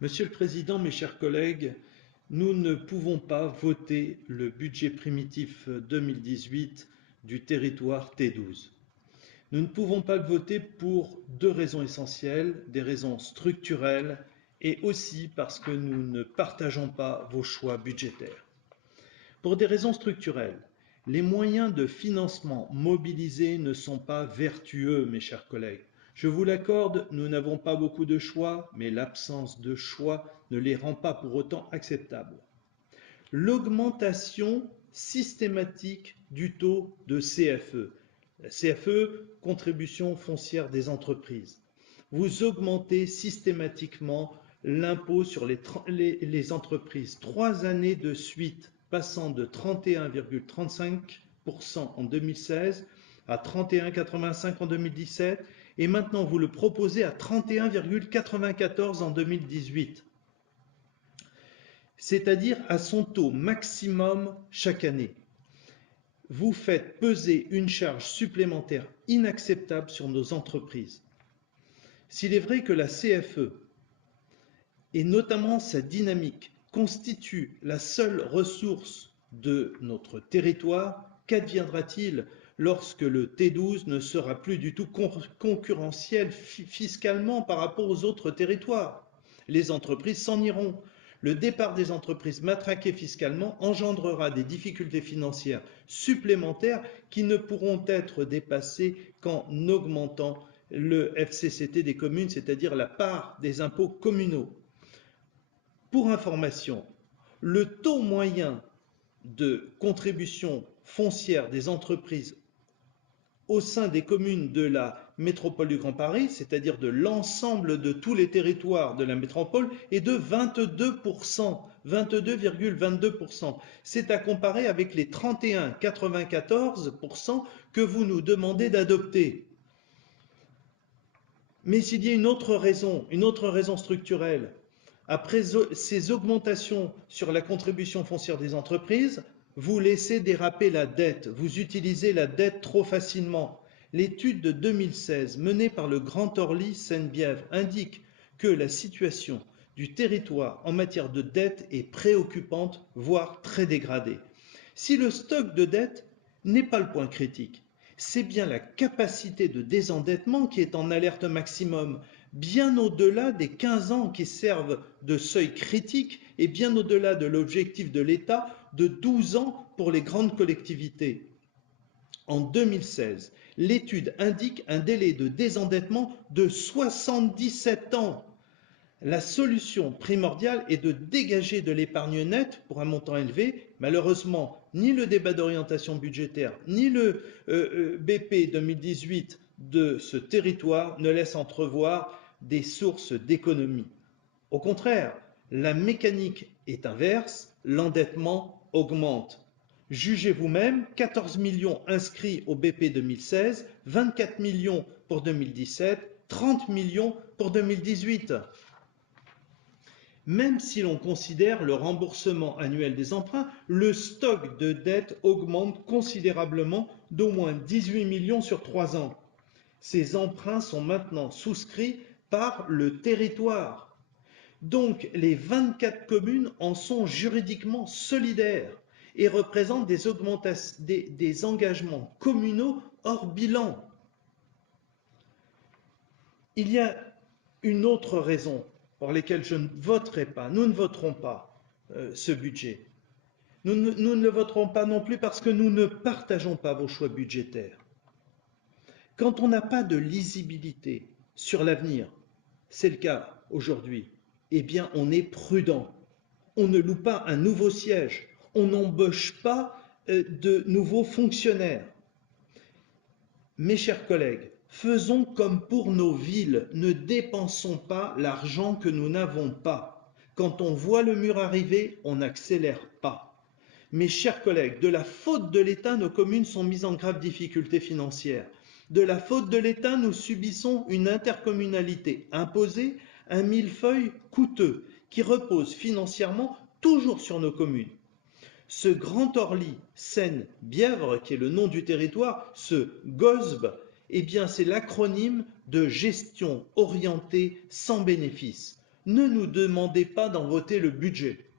Monsieur le Président, mes chers collègues, nous ne pouvons pas voter le budget primitif 2018 du territoire T12. Nous ne pouvons pas le voter pour deux raisons essentielles, des raisons structurelles et aussi parce que nous ne partageons pas vos choix budgétaires. Pour des raisons structurelles, les moyens de financement mobilisés ne sont pas vertueux, mes chers collègues. Je vous l'accorde, nous n'avons pas beaucoup de choix, mais l'absence de choix ne les rend pas pour autant acceptables. L'augmentation systématique du taux de CFE. La CFE, contribution foncière des entreprises. Vous augmentez systématiquement l'impôt sur les entreprises 3 années de suite, passant de 31,35% en 2016 à 31,85% en 2017, et maintenant vous le proposez à 31,94% en 2018, c'est-à-dire à son taux maximum chaque année. Vous faites peser une charge supplémentaire inacceptable sur nos entreprises. S'il est vrai que la CFE, et notamment sa dynamique, constitue la seule ressource de notre territoire, qu'adviendra-t-il lorsque le T12 ne sera plus du tout concurrentiel fiscalement par rapport aux autres territoires? Les entreprises s'en iront. Le départ des entreprises matraquées fiscalement engendrera des difficultés financières supplémentaires qui ne pourront être dépassées qu'en augmentant le FCCT des communes, c'est-à-dire la part des impôts communaux. Pour information, le taux moyen de contribution foncière des entreprises au sein des communes de la métropole du Grand Paris, c'est-à-dire de l'ensemble de tous les territoires de la métropole, est de 22%, 22,22%. C'est à comparer avec les 31,94% que vous nous demandez d'adopter. Mais il y a une autre raison structurelle. Après ces augmentations sur la contribution foncière des entreprises, vous laissez déraper la dette, vous utilisez la dette trop facilement. L'étude de 2016 menée par le Grand Orly Seine-Bièvre indique que la situation du territoire en matière de dette est préoccupante, voire très dégradée. Si le stock de dette n'est pas le point critique, c'est bien la capacité de désendettement qui est en alerte maximum, bien au-delà des 15 ans qui servent de seuil critique et bien au-delà de l'objectif de l'État de 12 ans pour les grandes collectivités. En 2016, l'étude indique un délai de désendettement de 77 ans. La solution primordiale est de dégager de l'épargne nette pour un montant élevé. Malheureusement, ni le débat d'orientation budgétaire, ni le BP 2018 de ce territoire ne laissent entrevoir des sources d'économie. Au contraire, la mécanique est inverse, l'endettement augmente. Jugez vous-même, 14 millions inscrits au BP 2016, 24 millions pour 2017, 30 millions pour 2018. Même si l'on considère le remboursement annuel des emprunts, le stock de dette augmente considérablement d'au moins 18 millions sur 3 ans. Ces emprunts sont maintenant souscrits par le territoire. Donc les 24 communes en sont juridiquement solidaires et représentent des engagements communaux hors bilan. Il y a une autre raison pour laquelle je ne voterai pas, nous ne voterons pas ce budget. Nous ne le voterons pas non plus parce que nous ne partageons pas vos choix budgétaires. Quand on n'a pas de lisibilité sur l'avenir, c'est le cas aujourd'hui, eh bien on est prudent. On ne loue pas un nouveau siège, on n'embauche pas de nouveaux fonctionnaires. Mes chers collègues, faisons comme pour nos villes, ne dépensons pas l'argent que nous n'avons pas. Quand on voit le mur arriver, on n'accélère pas. Mes chers collègues, de la faute de l'État, nos communes sont mises en grave difficulté financière. De la faute de l'État, nous subissons une intercommunalité imposée, un millefeuille coûteux qui repose financièrement toujours sur nos communes. Ce Grand Orly Seine-Bièvre, qui est le nom du territoire, ce GOSB, eh bien c'est l'acronyme de gestion orientée sans bénéfice. ne nous demandez pas d'en voter le budget.